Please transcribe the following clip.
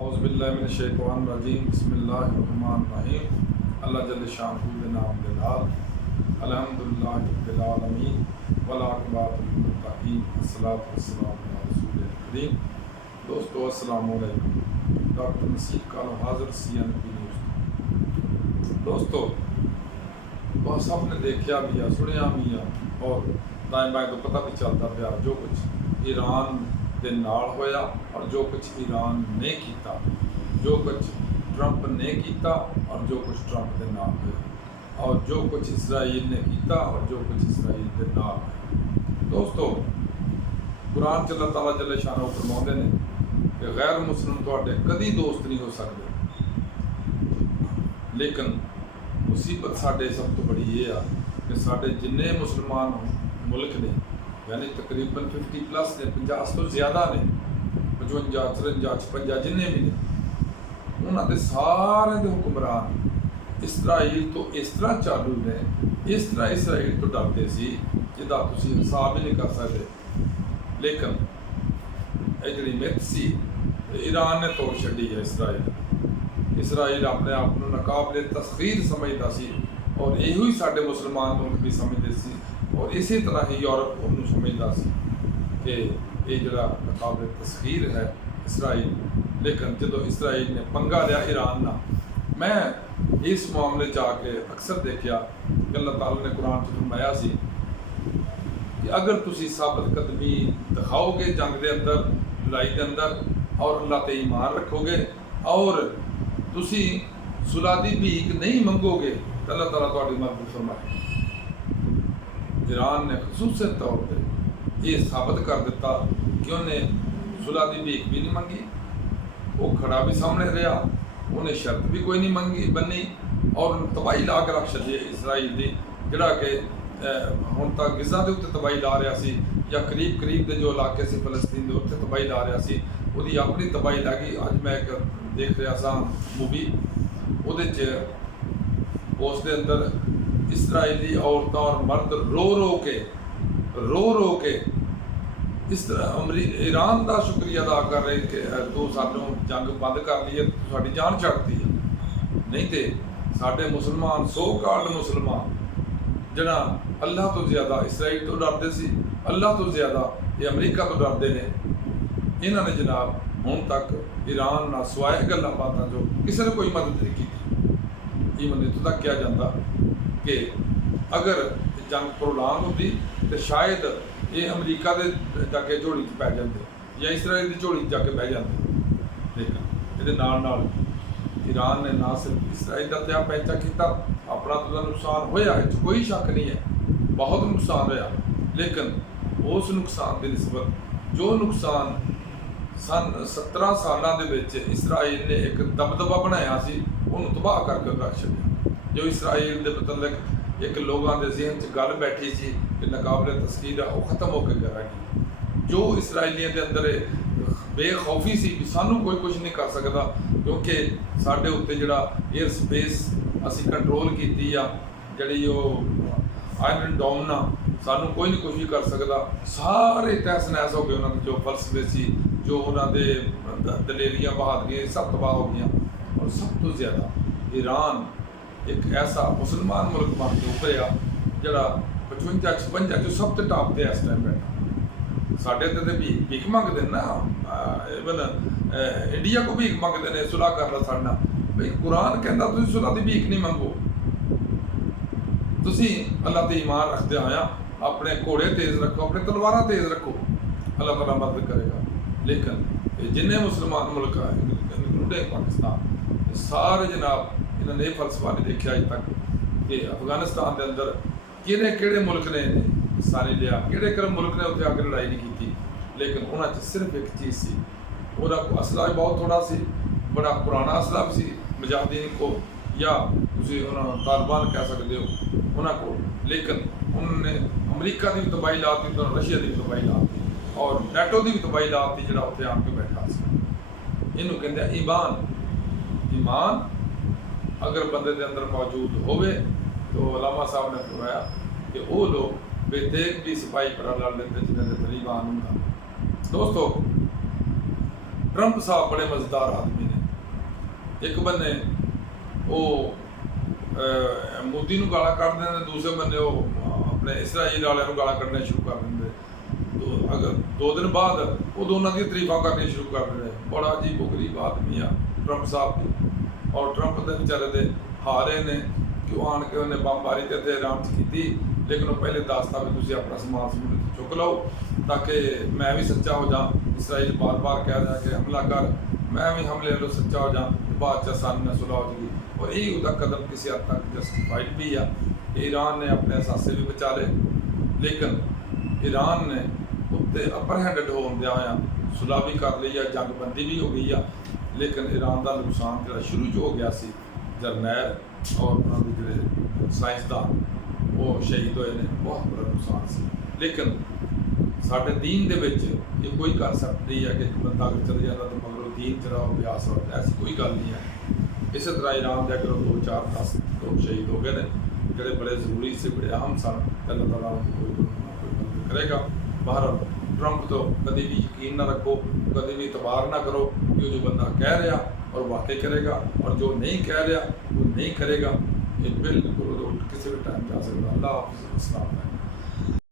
औज़ुबिल्लाहिमिनश्शैतानिर्रजीम बिस्मिल्लाहिर्रहमानिर्रहीम। अल्लाह जल्ल शानहू दे नाम दे नाल अल्हम्दुलिल्लाहि रब्बिल आलमीन वल आक़िबतु लिल मुत्तक़ीन अस्सलातु वस्सलामु अला रसूलिल करीम। दोस्तों अस्सलामु अलैकुम। डॉक्टर नसीब कालो हाज़िर CNP न्यूज़। दोस्तों तो सबने देखा भी आ सुनिया भी आ और दाएं बाएं तो पता भी चलता पाया जो कुछ ईरान के नाल होया और जो कुछ ईरान ने किया, जो कुछ ट्रंप ने किया और जो कुछ ट्रंप के नाल होया और जो कुछ इसराइल ने किया और जो कुछ इसराइल के नाल होया। दोस्तों कुरान च अल्लाह ताला जल्ले शानो फरमाते हैं कि गैर मुस्लिम तुहाडे कदी दोस्त नहीं हो सकते, लेकिन मुसीबत साडे सब तो बड़ी ये आ कि साडे जिन्ने मुसलमान मुल्क ने यानी तकरीबन 50+ ने 50 तो ज़्यादा ने 55 53 56 जिन्ने भी ने उन्होंने सारे दे हुक्मरान इसराइल तो इस तरह चालू ने, इस तरह इसराइल तो डरते सी जिदा तुसीं हिसाब ही नहीं कर सकते। लेकिन ये जिहड़ी मिथ सी ईरान ने तोड़ छड्डी है। इसराइल अपने आप को नाकाबिले तस्खीर समझदा सी और यही ही साडे मुसलमान मुल्क भी समझते सी और इसी तरह ही यूरोप उन्होंने समझदा सी कि ये जिहड़ा नाकाबिले तस्खीर है इसराइल। लेकिन जो इसराइल ने पंगा लिया ईरान ना, मैं इस मामले च आके अक्सर देखा कि अल्लाह ताला ने कुरान च फरमाया सी कि अगर तुसी साबित कदमी दिखाओगे जंग के अंदर, लड़ाई के अंदर और अल्लाह ते ईमान रखोगे और तुसी सुलह दी भीख नहीं मंगोगे तो अल्लाह ताला तुहाडी मदद फरमाए। ईरान ने खसूसियत तौर पर यह साबित कर दिता कि उन्हें सुलह की भीख भी नहीं मंगी, वो खड़ा भी सामने रहा, उन्हें शर्त भी कोई नहीं मंगी बनी और तबाही ला के रख छड़ी इसराइल की जोड़ा कि हुण तक गिज़ा के उत्ते तबाही ला रहा सी या करीब करीब के जो इलाके से फलस्तीन के उत्ते तबाही ला रहा सी, उसकी अपनी तबाही ला गई। अज मैं एक देख रहा सा मूवी, उसके अंदर इसराइली औरतां और मर्द रो रो के इस तरह ईरान का शुक्रिया अदा कर रहे कि तू सानू जंग बंद कर ली है, साड़ी जान छड्डती है। नहीं तो साडे मुसलमान सो कॉल्ड मुसलमान जिहड़ा अल्लाह तो ज़्यादा इसराइल तो डरते सी, अल्लाह तो ज़्यादा ये अमरीका तो डरते ने, इन्होंने जनाब हुण तक ईरान ना सवाए गल्लां बातां जो किसी ने कोई मदद नहीं की। ईवन इत्थों तक कहा जाता कि अगर जंग प्रोलांग होती तो शायद ये अमरीका के जाके झोली च पै जाते या इसराइल की झोली जाके बह जाते। लेकिन ये नाल ईरान ने ना सिर्फ इसराइल का त्या पैंचा किया, अपना तो नुकसान होया, कोई शक नहीं है, बहुत नुकसान होया। लेकिन उस नुकसान की निस्बत जो नुकसान सन 17 सालों के इसराइल ने एक दबदबा बनाया सी उन्होंने तबाह करके रख छड्डिया। जो इसराइल के मतलब एक लोगों के जहन च गल बैठी सी कि नाकाबिले तस्खीर है, वो खत्म होकर गया गई। जो इसराइलियों के अंदर बेखौफी सी भी सानू कोई कुछ नहीं कर सकता क्योंकि साढ़े उत्ते जिहड़ा एयर स्पेस असी कंट्रोल की जी आयरन डोम ना सानू कोई नहीं कुछ भी कर सकता। सारे तहस नहस हो गए, उन्होंने जो फलसफे सी, जो उन्होंने दलेरियाँ बहादुरियाँ सब तबाह हो गई। और सब तो ज़्यादा ईरान एक ऐसा मुसलमान मुल्क बन के उभरिया जरा 55 56 जो सब तो टॉप पे इस टाइम बैठा। साढ़े तो भीख मंगते ना, इवन इंडिया को भीख मंगते हैं सुलह कर ला साढ़े भाई। कुरान कहता तुम सुलह की भीख नहीं मंगो, तुसी अल्लाह ते ईमान रखते होया अपने घोड़े तेज़ रखो, अपने तलवारां तेज़ रखो, अल्लाह ताला मदद करेगा। लेकिन जिन्ने मुसलमान मुल्क आए इंक्लूडिंग पाकिस्तान सारे जनाब इन्होंने ये फलसफा नहीं देखा अज तक कि अफगानिस्तान के अंदर किहड़े मुल्क ने हिस्सा नहीं लिया, किहड़े मुल्क ने उत्थे आके लड़ाई नहीं की। लेकिन उन्होंने सिर्फ एक चीज़ सी, उन्होंने असला भी बहुत थोड़ा सी, बड़ा पुराना असला भी सी मुजाहिदीन को या तुसीं उन्होंने तालिबान कह सकते हो उन्होंने को। लेकिन उन्होंने अमरीका की भी तबाही लाती, तो रशिया की भी तबाही लाती और नैटो की भी तबाही लाती जिहड़ा उत्थे आके बैठा सी। इनू कहते ईमान। ईमान अगर बंदे के अंदर मौजूद होवे तो अलामा साहब ने फरमाया कि वो लोग बेतेग भी सिपाही पर लड़ लेते जिन्हें तरीबान होंगे। दोस्तों ट्रंप साहब बड़े मजेदार आदमी ने, ਇੱਕ ਬੰਨੇ ਉਹ ਮੋਦੀ ਨੂੰ ਗਾਲਾਂ ਕੱਢਦੇ ਨੇ, ਦੂਸਰੇ ਬੰਨੇ ਉਹ ਆਪਣੇ ਇਸਰਾਈਲ ਵਾਲਿਆਂ ਨੂੰ ਗਾਲਾਂ ਕੱਢਣੀਆਂ ਸ਼ੁਰੂ ਕਰ ਦਿੰਦੇ। ਅਗਰ 2 ਦਿਨ ਬਾਅਦ ਉਹ ਦੋਨਾਂ ਦੀਆਂ ਤਾਰੀਫਾਂ ਕਰਨੀਆਂ ਸ਼ੁਰੂ ਕਰ ਦਿੰਦੇ। ਬੜਾ ਅਜੀਬੋ ਗਰੀਬ ਆਦਮੀ ਆ ਟਰੰਪ ਸਾਹਿਬ ਦੀ। ਔਰ ਟਰੰਪ ਦੇ ਵਿਚਾਰੇ ਦੇ ਹਾਰੇ ਨੇ ਕਿ ਉਹ ਆਣ ਕੇ ਉਹਨੇ ਬੰਬਾਰੀ ਤੇ ਇੱਥੇ ਇਰਾਨ 'ਚ ਕੀਤੀ, ਲੇਕਿਨ ਉਹ ਪਹਿਲੇ ਦੱਸਤਾ ਵੀ ਤੁਸੀਂ ਆਪਣਾ ਸਮਾਨ ਸਮੂਨ ਚੁੱਕ ਲਓ ਤਾਂ ਕਿ ਮੈਂ ਵੀ ਸੱਚਾ ਹੋ ਜਾ। ਇਸਰਾਈਲ ਬਾਰ-ਬਾਰ ਕਹਿ ਰਿਹਾ ਕਿ ਹਮਲਾ ਕਰ, ਮੈਂ ਵੀ ਹਮਲੇ ਵੱਲੋਂ ਸੱਚਾ ਹੋ ਜਾ, ਬਾਅਦ 'ਚ ਆਸਾਨੀ ਨਾਲ ਸੁਲਹ ਹੋ ਜਾਏਗੀ। ਔਰ ਇਹ ਉਹਦਾ ਕਦਮ ਕਿਸੇ ਹੱਦ ਤੱਕ ਜਸਟੀਫਾਈਡ ਵੀ ਆ। ईरान ने अपने असासे भी बचा ले, लेकिन ईरान ने उत्ते अपर हैंडेड होने दिया सुलह भी कर ली है, जंगबंदी भी हो गई है, लेकिन ईरान का नुकसान जो शुरू च हो गया सी, जरनैल और उन्होंने जो साइंसदान वो शहीद होए ने, बहुत बड़ा नुकसान सी। लेकिन साढ़े दीन दे विच ये कोई कर सकती है कि एक बंदा अगर चले जाता तो मगरों दीन चला अभ्यास हो, ऐसी कोई गल नहीं है। इस तरह ईरान के अगर 2 4 10 लोग शहीद हो गए ने, ਜਿਹੜੇ ਬੜੇ ਜ਼ਰੂਰੀ ਸੀ, ਬੜੇ ਅਹਿਮ ਸਨ। ਅੱਲਾਹ ਤਾਲਾ ਕੋਈ ਮਦਦ ਕਰੇਗਾ। ਬਹਰਹਾਲ ਟਰੰਪ ਤੋਂ ਕਦੇ ਵੀ ਯਕੀਨ ਨਾ ਰੱਖੋ, ਕਦੇ ਵੀ ਇਤਬਾਰ ਨਾ ਕਰੋ ਕਿ ਉਹ ਜੋ ਬੰਦਾ ਕਹਿ ਰਿਹਾ ਔਰ ਵਾਕਈ ਕਰੇਗਾ, ਔਰ ਜੋ ਨਹੀਂ ਕਹਿ ਰਿਹਾ ਉਹ ਨਹੀਂ ਕਰੇਗਾ। ਇਹ ਬਿਲਕੁਲ ਕਿਸੇ ਵੀ ਟਾਈਮ ਜਾ ਸਕਦਾ। ਅੱਲਾਹ ਹਾਫਿਜ਼। अस्सलाम वालेकुम।